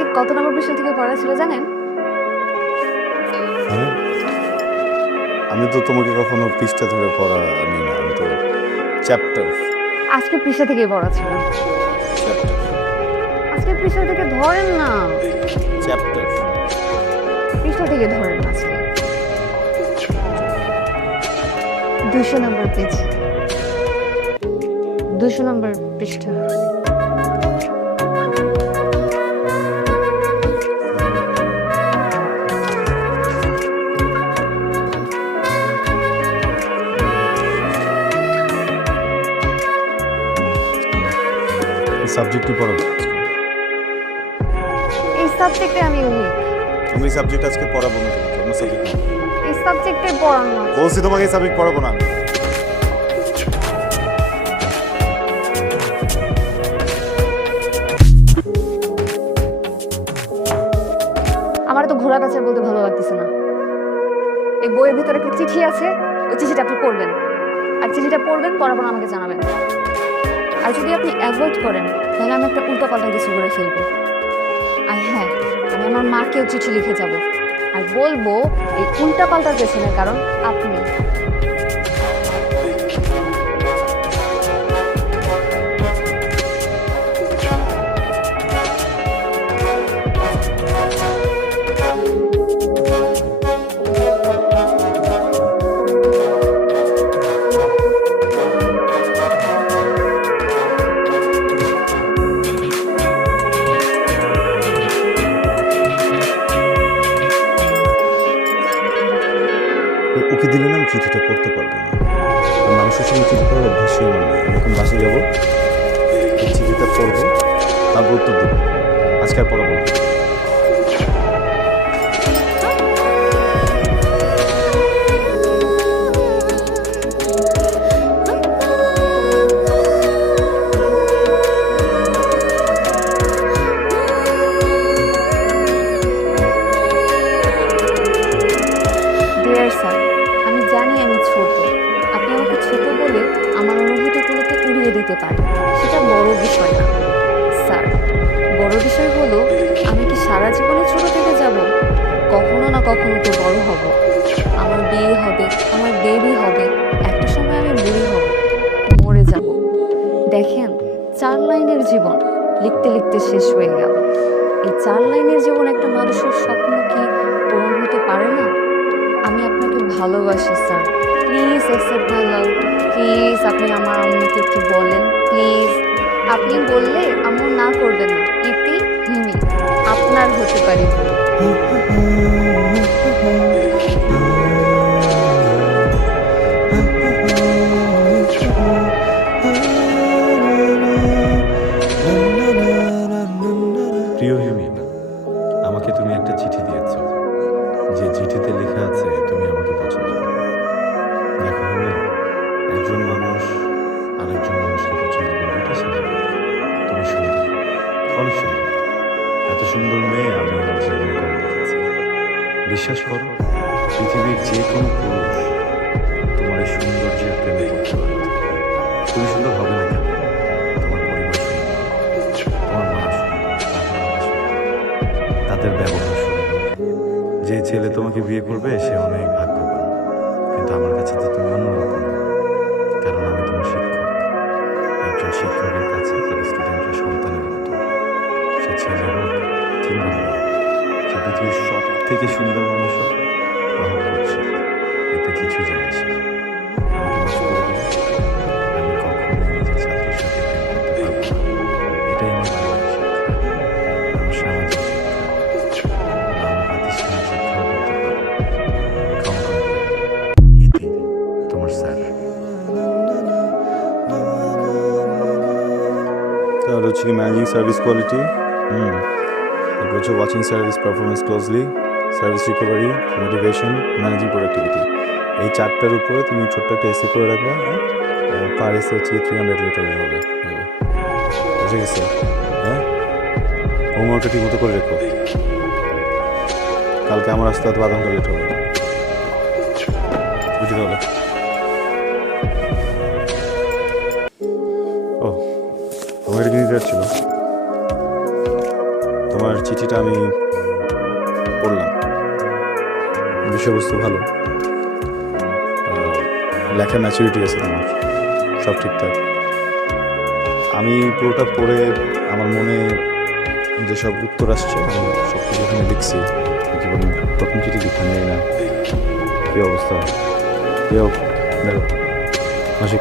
আজকে কত নম্বর পৃষ্ঠা থেকে পড়া ছিল জানেন? হ্যাঁ? আমি তো তোমাকে কখনো পৃষ্ঠা ধরে পড়া নিই না আমি তো চ্যাপ্টার আজকে পৃষ্ঠা থেকেই পড়া ছিল। আজকে পৃষ্ঠা থেকে ধরেন না। চ্যাপ্টার পৃষ্ঠা থেকে ধরেন না আজকে। দুশো নম্বর পেজ। দুশো নম্বর পৃষ্ঠা। সাবজেক্টই পড়ো। এই সাবজেক্টে আমি উইক এই সাবজেক্ট আজকে পড়াবো না তোমাকে অন্য সাবজেক্ট এই সাবজেক্টে পড়ান না। বলছি তোমাকে এই সাবজেক্ট পড়াবো না আমার তো ঘোড়া কাছে বলতে ভালো লাগতেছে না। এই বইয়ের ভিতরে একটা চিঠি আছে ওই চিঠিটা আপনি পড়বেন। আর চিঠিটা পড়বেন পর আমাকে জানাবেন। আর যদি আপনি অ্যাভয়েড করেন, তাহলে আমি একটা উল্টো পাল্টা কিছু করে ফেলব। আর হ্যাঁ আমি আমার মাকেও চিঠি লিখে যাব। আর বলব, এই উল্টা পাল্টার পেছনের কারণ আপনি ওকে দিলে না আমি চিঠিটা পড়তে পারব না। মানুষের সঙ্গে চিঠি পড়ার অভ্যাসই আমার নেই আমি এখন বাসে যাব চিঠিটা পড়ব তারপর উত্তর দেবো। আজকে আর পড়াবো না। ছোট আপনি আমাকে ছোট বলে আমার অনুভূতিগুলোকে উড়িয়ে দিতে পারেন। সেটা বড় বিষয় না। স্যার, বড় বিষয় হলো, আমি কি সারা জীবনে ছোট থেকে যাব? কখনো না কখনো তো বড় হব। আমার বিয়ে হবে, আমার বেবি হবে, একটা সময় আমি বুড়ি হব, মরে যাব। দেখেন, চার লাইনের জীবন লিখতে লিখতে শেষ হয়ে গেল। এই চার লাইনের জীবন একটা মানুষের স্বপ্ন কি পূরণ হতে পারে না? ভালোবাসি, sir. Please accept my love please আপনি আমার আম্মুকে একটু বলেন। প্লিজ আপনি বললে আম্মু না করবেন না। ইতি হিমি, আপনার হতে পারি। প্রিয় হিমি, আমাকে তুমি একটা চিঠি দিয়েছ। যে চিঠিতে লেখা আছে, তুমি আমাকে পছন্দ করো। দেখো হবে একজন মানুষ আর একজন মানুষকে পছন্দ করে এটা স্বাভাবিক। তুমি সুন্দর, অনেক সুন্দর। এত সুন্দর মেয়ে আমি আমার জীবনে কম দেখেছি। বিশ্বাস করো, পৃথিবীর যে কোনো পুরুষ যে ছেলে তোমাকে বিয়ে করবে, সে অনেক ভাগ্যবান। কিন্তু আমার কাছে তো তুমি অন্যরকম। কারণ আমি তোমার শিক্ষক। একজন শিক্ষকের কাছে তার স্টুডেন্টরা সন্তানের মতো। সে ছেলে হোক সে পৃথিবীর সব থেকে সুন্দর মানুষ হোক, বা এতে কিছু যায় আসে হচ্ছে ম্যানেজিং সার্ভিস কোয়ালিটি হুম তারপর হচ্ছে watching service performance closely service recovery motivation managing productivity এই চারটার উপরে তুমি ছোট্ট একটা এসে করে রাখবা পার এসে হচ্ছে থ্রি হান্ড্রেড লিটারের হবে হবে। বুঝে গেছে? হ্যাঁ? হোমওয়ার্কটা ঠিক মতো করে রেখো। কালকে আমার আসতে হয়তো আধা ঘণ্টা লেট হবে। বুঝি তাহলে এটা ছিল। তোমার চিঠিটা আমি পড়লাম। বিষয়বস্তু ভালো। লেখা ম্যাচুরিটি আছে তোমার। সব ঠিকঠাক। আমি পুরোটা পড়ে আমার মনে যেসব উত্তর আসছে, আমি সব কিছু এখানে লিখছি। জীবন প্রথম চিঠি লিখা নেই না? কী অবস্থা? দেখো। মাসিক